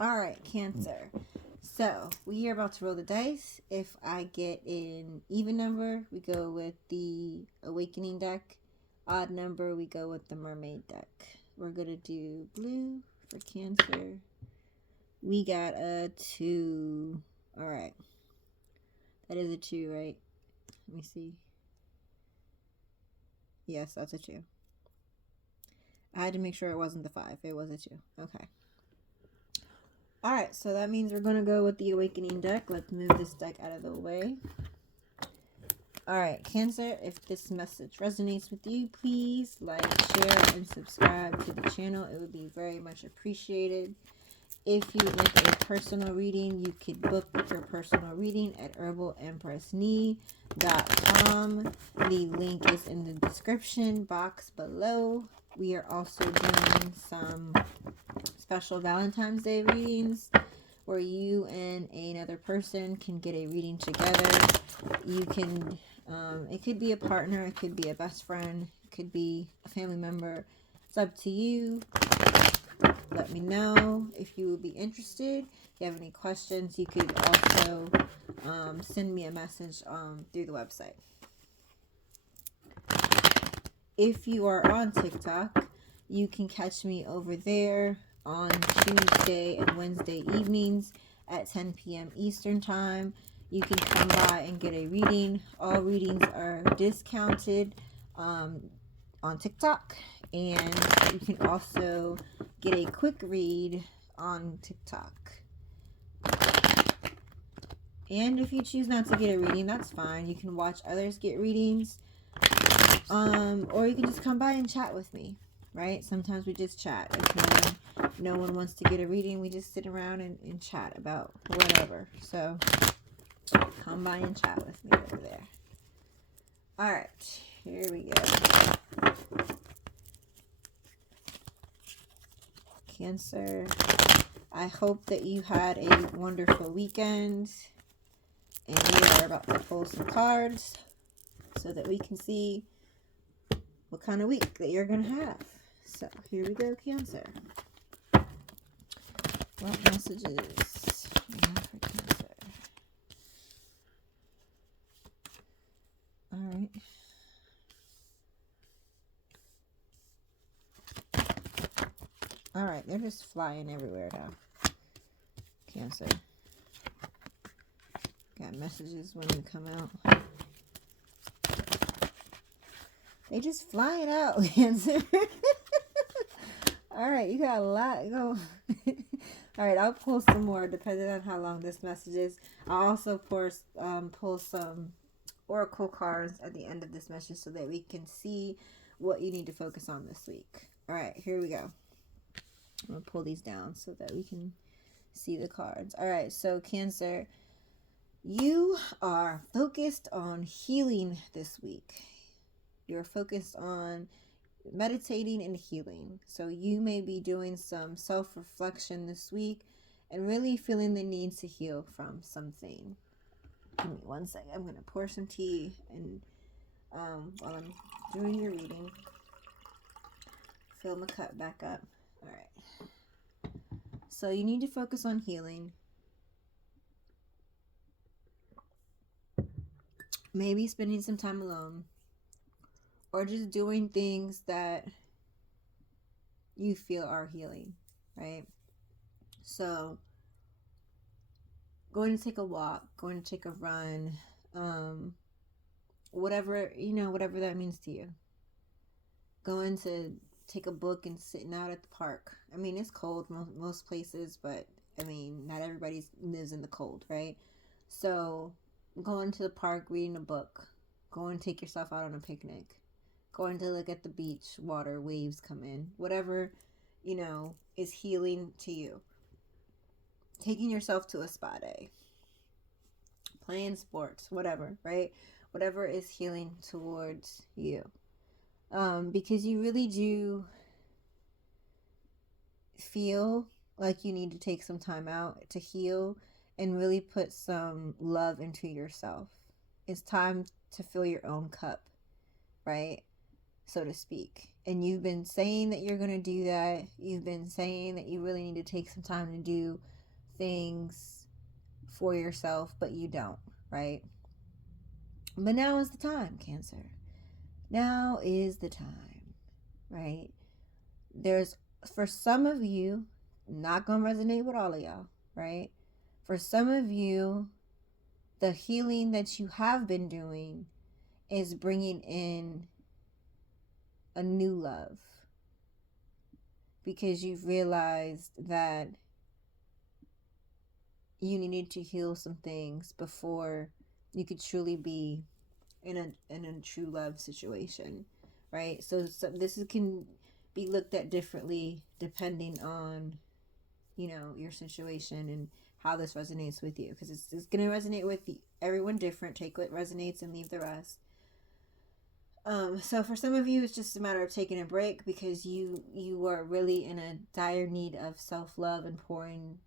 All right, Cancer. So we are about to roll the dice. If I get an even number, we go with the Awakening deck. Odd number, we go with the Mermaid deck. We're gonna do blue for Cancer. We got a 2. All right, that is a 2, right? Let me see. Yes, that's a 2. I had to make sure it wasn't the 5. It was a 2. Okay. All right, so that means we're gonna go with the Awakening deck. Let's move this deck out of the way. All right, Cancer, if this message resonates with you, please like, share, and subscribe to the channel. It would be very much appreciated. If you would like a personal reading, you could book your personal reading at herbalempressnee.com. The link is in the description box below. We are also doing some special Valentine's Day readings where you and another person can get a reading together. You can, it could be a partner, it could be a best friend, it could be a family member. It's up to you. Let me know if you would be interested. If you have any questions, you could also send me a message through the website. If you are on TikTok, you can catch me over there on Tuesday and Wednesday evenings at 10 p.m. Eastern Time. You can come by and get a reading. All readings are discounted on TikTok, and you can also get a quick read on TikTok. And if you choose not to get a reading, that's fine. You can watch others get readings, or you can just come by and chat with me, right? Sometimes we just chat. If no one wants to get a reading, we just sit around and chat about whatever. So come by and chat with me over there. All right, here we go. Cancer, I hope that you had a wonderful weekend, and we are about to pull some cards so that we can see what kind of week that you're going to have. So here we go, Cancer. What messages do you have for Cancer? All right. All right, they're just flying everywhere now. Cancer. Got messages when you come out. They just flying out, Cancer. All right, you got a lot going. All right, I'll pull some more depending on how long this message is. I'll also pull some oracle cards at the end of this message so that we can see what you need to focus on this week. All right, here we go. I'm going to pull these down so that we can see the cards. All right, so Cancer, you are focused on healing this week. You're focused on meditating and healing. So you may be doing some self-reflection this week and really feeling the need to heal from something. Give me one second. I'm going to pour some tea and while I'm doing your reading, fill my cup back up. All right. So you need to focus on healing. Maybe spending some time alone, or just doing things that you feel are healing, right? So going to take a walk, going to take a run, whatever, whatever that means to you. Going to take a book and sitting out at the park. I mean, it's cold most places, but I mean, not everybody lives in the cold, right? So going to the park, reading a book, going to take yourself out on a picnic, going to look at the beach, water, waves come in, whatever, is healing to you. Taking yourself to a spa day, playing sports, whatever, right? Whatever is healing towards you. Because you really do feel like you need to take some time out to heal and really put some love into yourself. It's time to fill your own cup, right? so to speak. And you've been saying that you're going to do that. You've been saying that you really need to take some time to do things for yourself, but you don't, right? But now is the time, Cancer. Now is the time, right? There's, for some of you, not going to resonate with all of y'all, right? For some of you, the healing that you have been doing is bringing in a new love, because you've realized that you needed to heal some things before you could truly be in a true love situation, right? So this can be looked at differently depending on, you know, your situation and how this resonates with you, because it's going to resonate with everyone different. Take what resonates and leave the rest. So for some of you, it's just a matter of taking a break because you are really in a dire need of self-love and pouring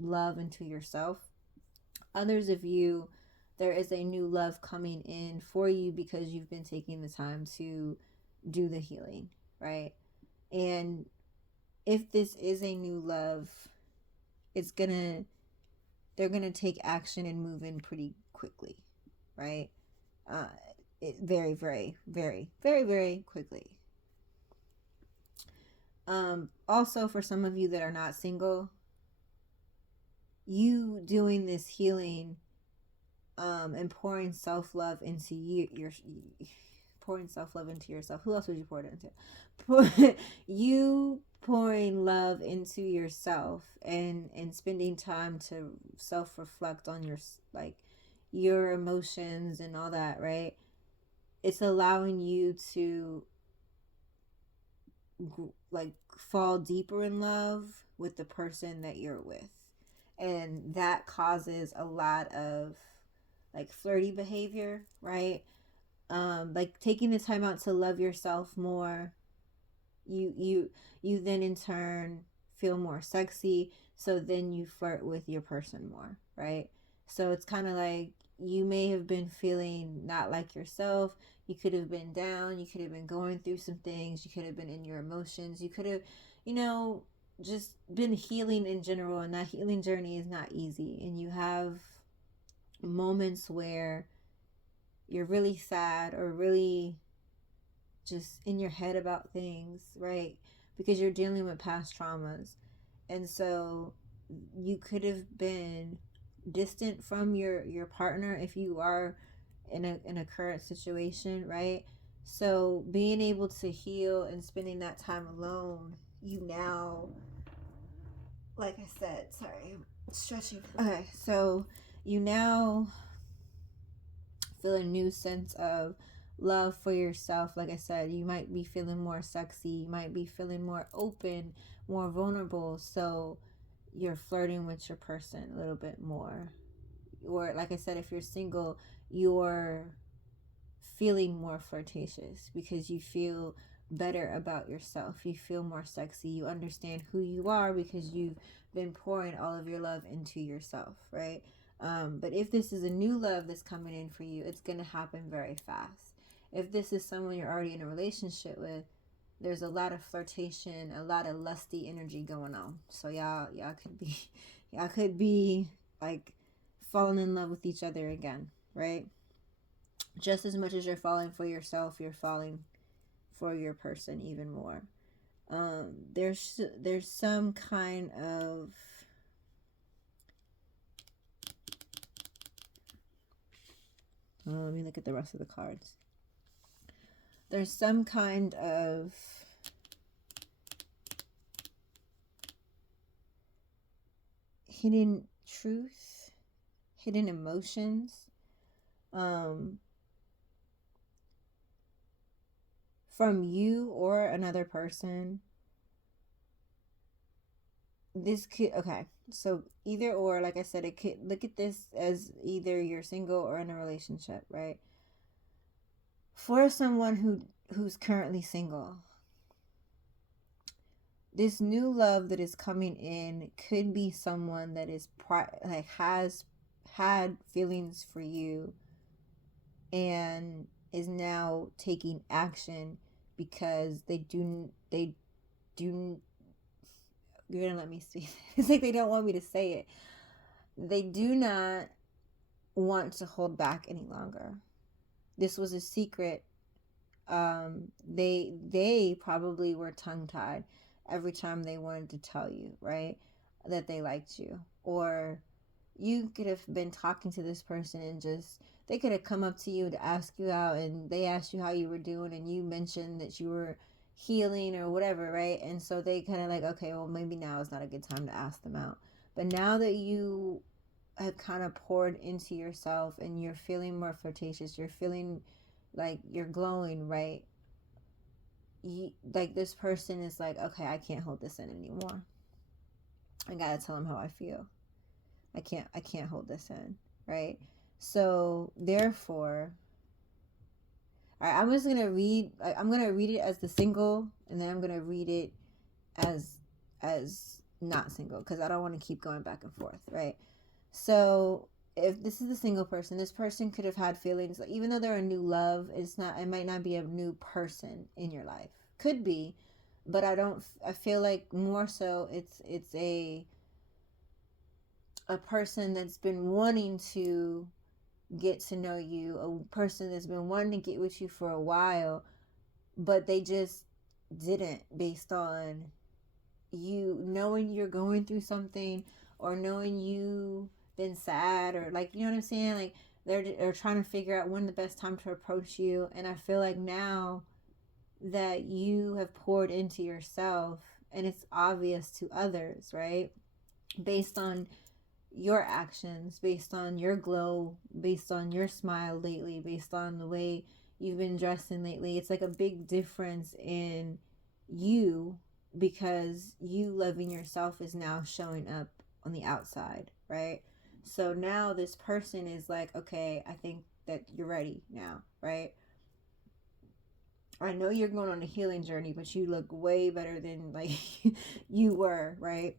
love into yourself. Others of you, there is a new love coming in for you because you've been taking the time to do the healing, right? And if this is a new love, they're gonna take action and move in pretty quickly, right? Very, very, very, very, very quickly. Also, for some of you that are not single, you doing this healing, and pouring self-love into your pouring self-love into yourself. Who else would you pour it into? You pouring love into yourself and spending time to self-reflect on your emotions and all that, right? It's allowing you to fall deeper in love with the person that you're with, and that causes a lot of flirty behavior, right? Taking the time out to love yourself more, you then in turn feel more sexy, so then you flirt with your person more, right? So it's kind of like you may have been feeling not like yourself. You could have been down, you could have been going through some things, you could have been in your emotions, you could have, just been healing in general, and that healing journey is not easy, and you have moments where you're really sad or really just in your head about things, right? Because you're dealing with past traumas. And so you could have been distant from your partner if you are in a current situation, right? So being able to heal and spending that time alone, you now, like I said, sorry, I'm stretching. Okay, so you now feel a new sense of love for yourself. Like I said, you might be feeling more sexy, you might be feeling more open, more vulnerable, so you're flirting with your person a little bit more. Or like I said, if you're single, you're feeling more flirtatious because you feel better about yourself, you feel more sexy, you understand who you are because you've been pouring all of your love into yourself, right? But if this is a new love that's coming in for you, it's going to happen very fast. If this is someone you're already in a relationship with, there's a lot of flirtation, a lot of lusty energy going on. So y'all could be like falling in love with each other again, right? Just as much as you're falling for yourself, you're falling for your person even more. There's some kind of let me look at the rest of the cards. There's some kind of hidden truth, hidden emotions, from you or another person. This could, okay, so either or, like I said, it could, look at this as either you're single or in a relationship, right? For someone who's currently single, this new love that is coming in could be someone that is has had feelings for you and is now taking action because they do, you're gonna let me see. It's like they don't want me to say it. They do not want to hold back any longer. This was a secret. They probably were tongue tied every time they wanted to tell you, right, that they liked you. Or you could have been talking to this person and just, they could have come up to you to ask you out, and they asked you how you were doing, and you mentioned that you were healing or whatever, right? And so they kind of like, okay, well, maybe now is not a good time to ask them out. But now that you have kind of poured into yourself and you're feeling more flirtatious, you're feeling like you're glowing, right? Like this person is like, okay, I can't hold this in anymore. I gotta tell them how I feel. I can't hold this in, right? So therefore, all right, I'm just gonna read. I'm gonna read it as the single, and then I'm gonna read it as not single, because I don't want to keep going back and forth, right? So if this is the single person, this person could have had feelings, like, even though they're a new love, it's not, it might not be a new person in your life. Could be, but I feel like more so it's a person that's been wanting to get to know you, a person that's been wanting to get with you for a while, but they just didn't, based on you knowing you're going through something, or knowing you been sad, or like, you know what I'm saying, like they're trying to figure out when the best time to approach you. And I feel like now that you have poured into yourself, and it's obvious to others, right, based on your actions, based on your glow, based on your smile lately, based on the way you've been dressing lately, it's like a big difference in you, because you loving yourself is now showing up on the outside, right? So now this person is like, okay, I think that you're ready now, right? I know you're going on a healing journey, but you look way better than like you were, right?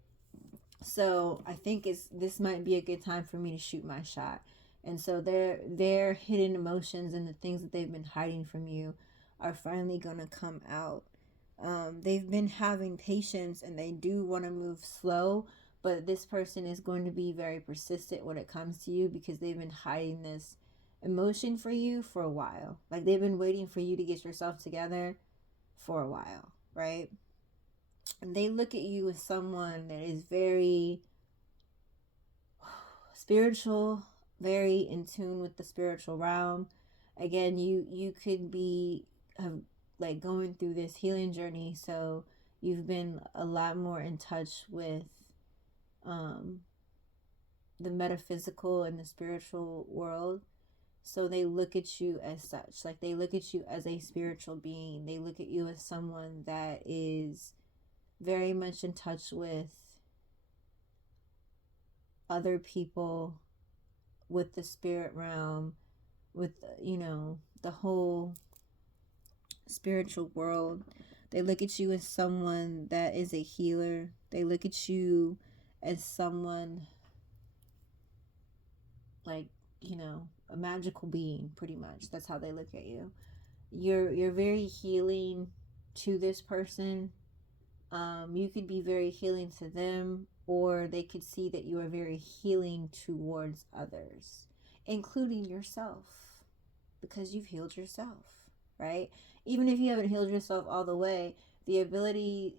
So I think this might be a good time for me to shoot my shot. And so their hidden emotions and the things that they've been hiding from you are finally gonna come out. They've been having patience, and they do want to move slow, but this person is going to be very persistent when it comes to you, because they've been hiding this emotion for you for a while. Like they've been waiting for you to get yourself together for a while, right? And they look at you as someone that is very spiritual, very in tune with the spiritual realm. Again, you could be like going through this healing journey, so you've been a lot more in touch with um the metaphysical and the spiritual world. So they look at you as such. Like they look at you as a spiritual being. They look at you as someone that is very much in touch with other people, with the spirit realm, with, you know, the whole spiritual world. They look at you as someone that is a healer. They look at you as someone like, you know, a magical being, pretty much. That's how they look at you. You're very healing to this person. You could be very healing to them, or they could see that you are very healing towards others, including yourself, because you've healed yourself, right? Even if you haven't healed yourself all the way, the ability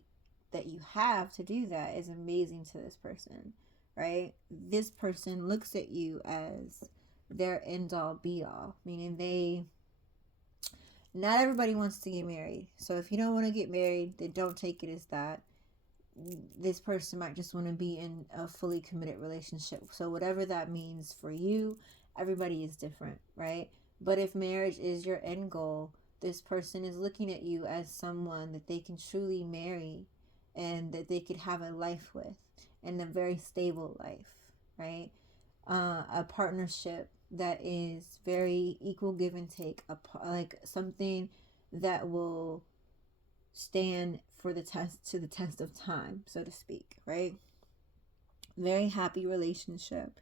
that you have to do that is amazing to this person, right? This person looks at you as their end all be all, meaning not everybody wants to get married. So if you don't want to get married, then don't take it as that. This person might just want to be in a fully committed relationship. So whatever that means for you, everybody is different, right? But if marriage is your end goal, this person is looking at you as someone that they can truly marry, and that they could have a life with, and a very stable life, right? A partnership that is very equal give and take, like something that will stand for the test of time, so to speak, right? Very happy relationship,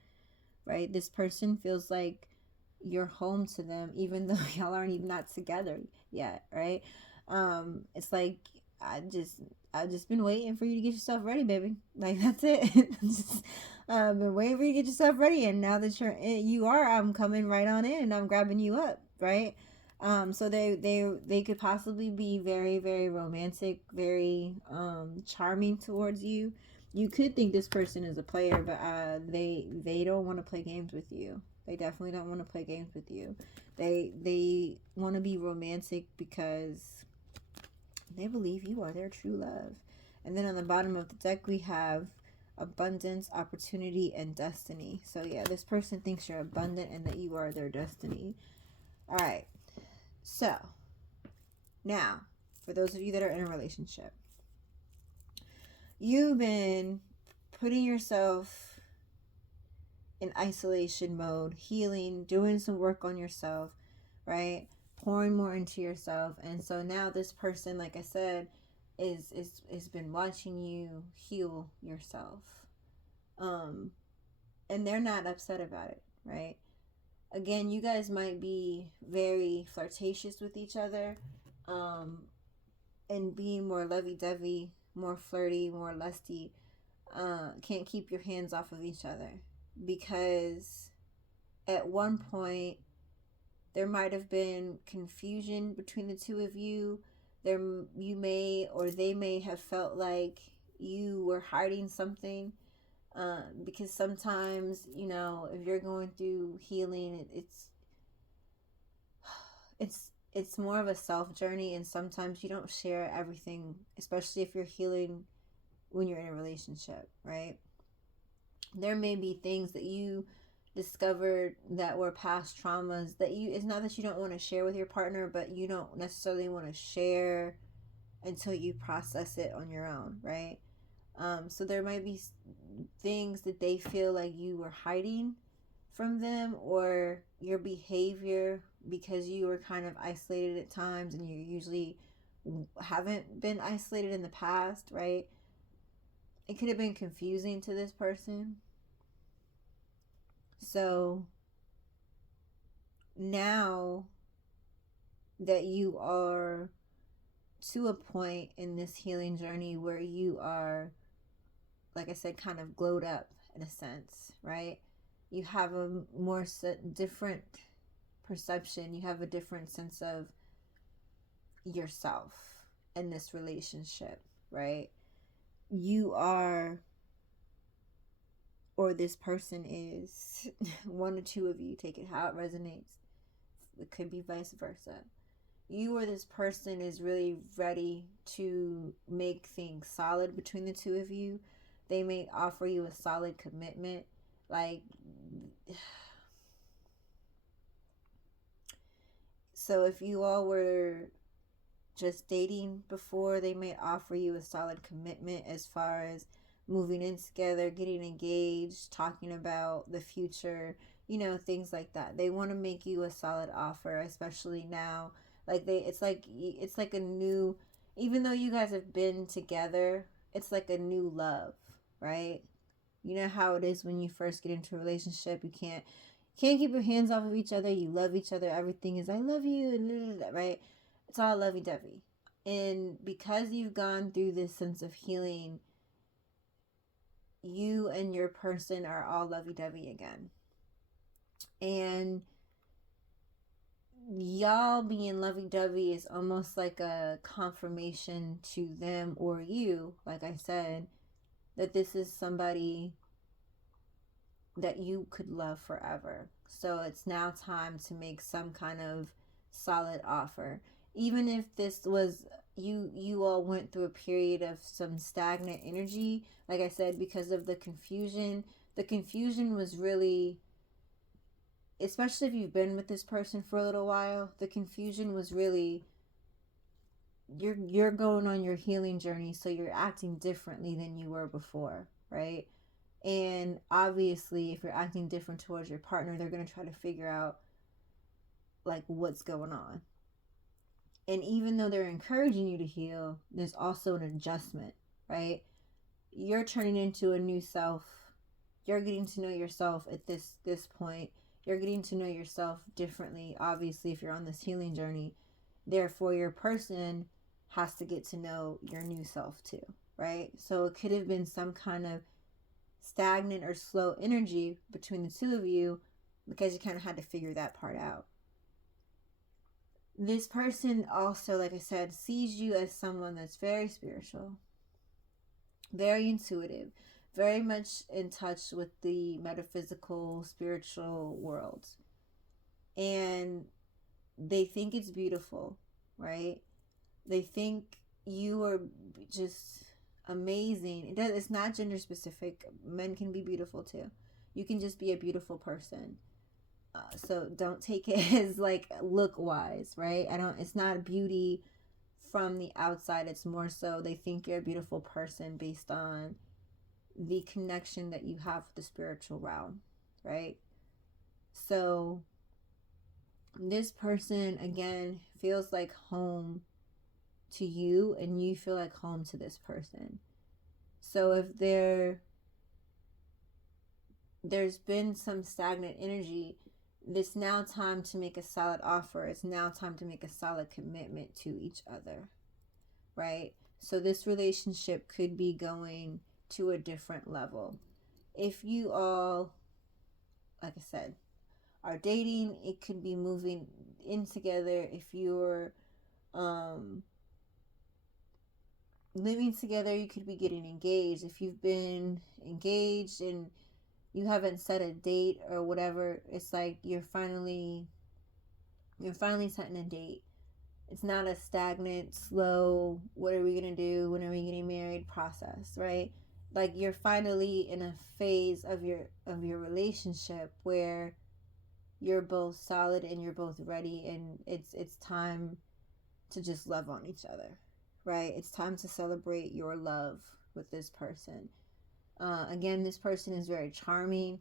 right? This person feels like you're home to them, even though y'all aren't even not together yet, right? It's like I just I've just been waiting for you to get yourself ready, baby. Like that's it. Just, been waiting for you to get yourself ready, and now that you are, I'm coming right on in and I'm grabbing you up, right? So they could possibly be very very romantic, very charming towards you. You could think this person is a player, but they don't want to play games with you. They definitely don't want to play games with you. They want to be romantic because they believe you are their true love. And then on the bottom of the deck, we have abundance, opportunity, and destiny. So, yeah, this person thinks you're abundant and that you are their destiny. All right. So, now, for those of you that are in a relationship, you've been putting yourself in isolation mode, healing, doing some work on yourself, right? Pouring more into yourself. And so now this person, like I said, is been watching you heal yourself. And they're not upset about it, right? Again, you guys might be very flirtatious with each other, and being more lovey-dovey, more flirty, more lusty. Can't keep your hands off of each other because at one point there might have been confusion between the two of you. You may or they may have felt like you were hiding something, because sometimes, if you're going through healing, it's more of a self journey, and sometimes you don't share everything, especially if you're healing when you're in a relationship, right? There may be things that you discovered that were past traumas that it's not that you don't want to share with your partner, but you don't necessarily want to share until you process it on your own, right? So there might be things that they feel like you were hiding from them, or your behavior, because you were kind of isolated at times and you usually haven't been isolated in the past, right? It could have been confusing to this person. So now that you are to a point in this healing journey where you are, like I said, kind of glowed up in a sense, right? You have a more different perception. You have a different sense of yourself in this relationship, right? You are, or this person is, one or two of you, take it how it resonates. It could be vice versa. You or this person is really ready to make things solid between the two of you. They may offer you a solid commitment. Like, so if you all were just dating before, they may offer you a solid commitment as far as moving in together, getting engaged, talking about the future, things like that. They want to make you a solid offer, especially now. Like it's like a new, even though you guys have been together, it's like a new love, right? You know how it is when you first get into a relationship, you can't keep your hands off of each other. You love each other. Everything is I love you, and right? It's all lovey-dovey. And because you've gone through this sense of healing, you and your person are all lovey-dovey again. And y'all being lovey-dovey is almost like a confirmation to them or you, like I said, that this is somebody that you could love forever. So it's now time to make some kind of solid offer. Even if this was you all went through a period of some stagnant energy, like I said, because of the confusion. The confusion was really, especially if you've been with this person for a little while, the confusion was really, you're going on your healing journey, so you're acting differently than you were before, right? And obviously, if you're acting different towards your partner, they're going to try to figure out like what's going on. And even though they're encouraging you to heal, there's also an adjustment, right? You're turning into a new self. You're getting to know yourself at this point. You're getting to know yourself differently, obviously, if you're on this healing journey. Therefore, your person has to get to know your new self too, right? So it could have been some kind of stagnant or slow energy between the two of you because you kind of had to figure that part out. This person also, like I said, sees you as someone that's very spiritual, very intuitive, very much in touch with the metaphysical, spiritual world. And they think it's beautiful, right? They think you are just amazing. It's not gender specific. Men can be beautiful too. You can just be a beautiful person. So don't take it as like look wise, right? It's not beauty from the outside. It's more so they think you're a beautiful person based on the connection that you have with the spiritual realm, right? So this person again feels like home to you, and you feel like home to this person. So if there's been some stagnant energy, it's now time to make a solid offer. It's now time to make a solid commitment to each other, right? So this relationship could be going to a different level. If you all, like I said, are dating, it could be moving in together. If you're living together, you could be getting engaged. If you've been engaged and you haven't set a date or whatever, it's like you're finally setting a date. It's not a stagnant, slow, what are we gonna do, when are we getting married process, right? Like you're finally in a phase of your relationship where you're both solid and you're both ready, and it's time to just love on each other, right? It's time to celebrate your love with this person. Again, this person is very charming.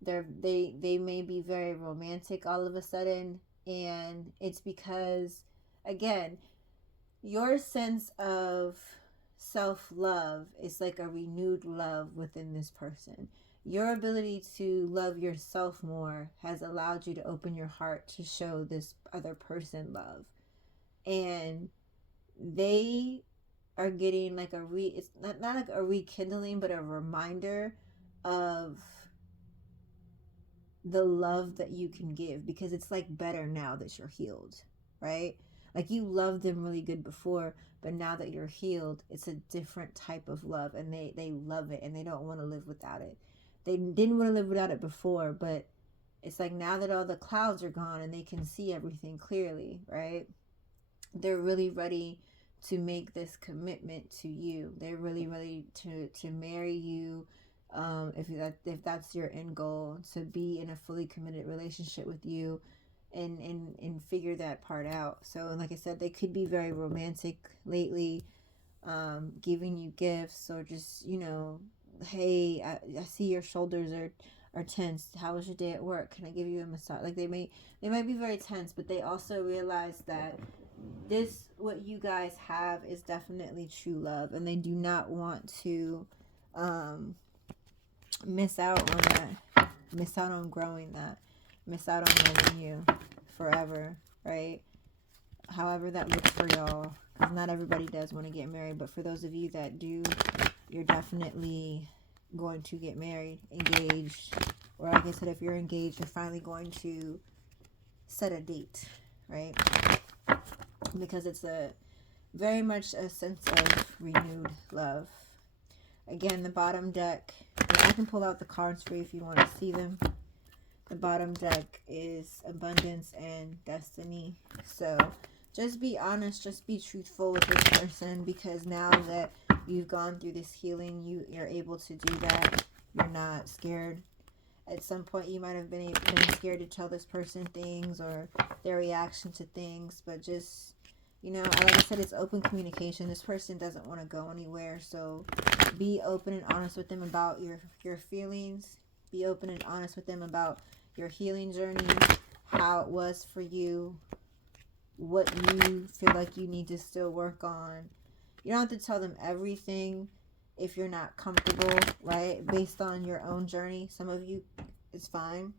They may be very romantic all of a sudden, and it's because, again, your sense of self-love is like a renewed love within this person. Your ability to love yourself more has allowed you to open your heart to show this other person love. And they are getting like it's not like a rekindling, but a reminder of the love that you can give, because it's like better now that you're healed, right? Like you loved them really good before, but now that you're healed, it's a different type of love, and they love it, and they don't want to live without it. They didn't want to live without it before, but it's like now that all the clouds are gone and they can see everything clearly, right? They're really ready to make this commitment to you. They're really ready to marry you. If that's your end goal, to be in a fully committed relationship with you, and figure that part out. So like I said, they could be very romantic lately, giving you gifts, or just, hey, I see your shoulders are tense. How was your day at work? Can I give you a massage? Like they might be very tense, but they also realize that what you guys have is definitely true love, and they do not want to miss out on that, miss out on growing that, miss out on loving you forever, right? However that looks for y'all, because not everybody does want to get married, but for those of you that do, you're definitely going to get married, engaged, or like I said, if you're engaged, you're finally going to set a date, right? Because it's very much a sense of renewed love. Again, the bottom deck, I can pull out the cards for you if you want to see them. The bottom deck is abundance and destiny. So just be honest, just be truthful with this person, because now that you've gone through this healing, you're able to do that. You're not scared. At some point, you might have been scared to tell this person things or their reaction to things, but just, like I said, it's open communication. This person doesn't want to go anywhere, so be open and honest with them about your feelings. Be open and honest with them about your healing journey, how it was for you, what you feel like you need to still work on. You don't have to tell them everything if you're not comfortable, right? Based on your own journey. Some of you, it's fine,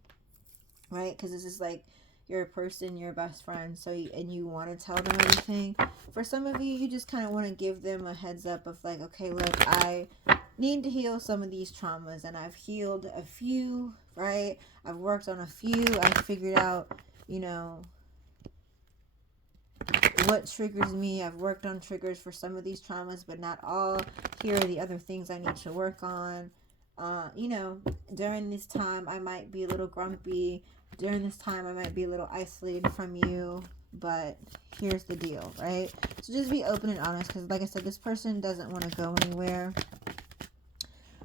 right? Because this is like you're a person, you're a best friend, so and you want to tell them everything. For some of you, you just kind of want to give them a heads up of like, okay, look, I need to heal some of these traumas, and I've healed a few, right? I've worked on a few. I've figured out, you know, what triggers me. I've worked on triggers for some of these traumas, but not all. Here are the other things I need to work on. You know, during this time, I might be a little grumpy. During this time, I might be a little isolated from you. But here's the deal, right? So just be open and honest, because like I said, this person doesn't want to go anywhere.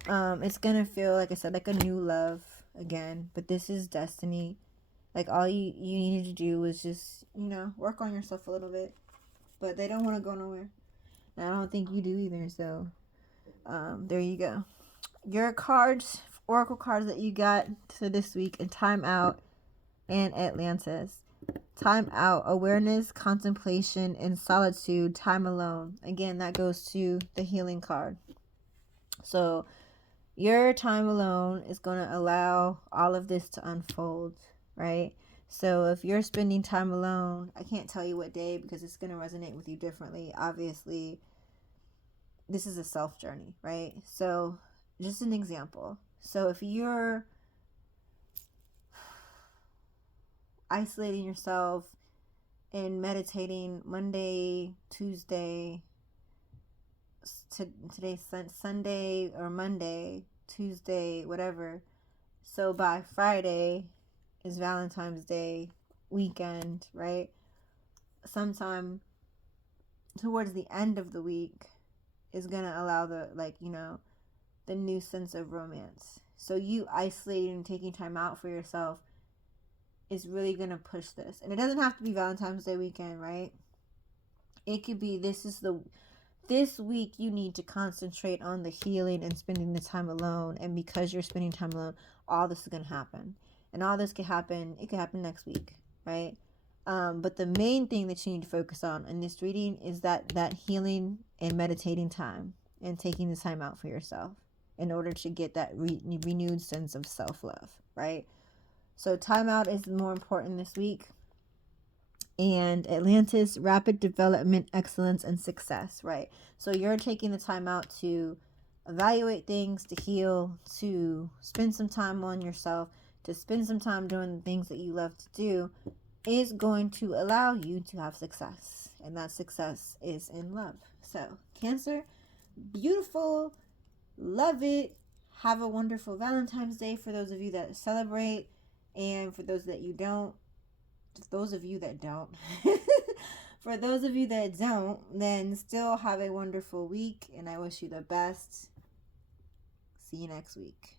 It's gonna feel, like I said, like a new love again, but this is destiny. Like, all you need to do is just, you know, work on yourself a little bit. But they don't want to go nowhere. And I don't think you do either. So, there you go. Your cards, oracle cards that you got to this week, and Time Out and Atlantis. Time Out, awareness, contemplation, and solitude. Time alone. Again, that goes to the healing card. So, your time alone is going to allow all of this to unfold, right? So if you're spending time alone, I can't tell you what day because it's going to resonate with you differently. Obviously, this is a self journey, right? So just an example. So if you're isolating yourself and meditating Monday, Tuesday, today's Sunday or Monday, Tuesday, whatever. So by Friday is Valentine's Day weekend, right? Sometime towards the end of the week is gonna allow the, like, you know, the new sense of romance. So you isolating and taking time out for yourself is really gonna push this. And it doesn't have to be Valentine's Day weekend, right? It could be this week you need to concentrate on the healing and spending the time alone. And because you're spending time alone, all this is going to happen. And all this could happen, it could happen next week, right? But the main thing that you need to focus on in this reading is that healing and meditating time and taking the time out for yourself in order to get that renewed sense of self-love, right? So time out is more important this week. And Atlantis, rapid development, excellence, and success, right? So you're taking the time out to evaluate things, to heal, to spend some time on yourself, to spend some time doing the things that you love to do, is going to allow you to have success. And that success is in love. So, Cancer, beautiful, love it. Have a wonderful Valentine's Day for those of you that celebrate, and for those that you don't. Those of you that don't for those of you that don't, then still have a wonderful week, and I wish you the best. See you next week.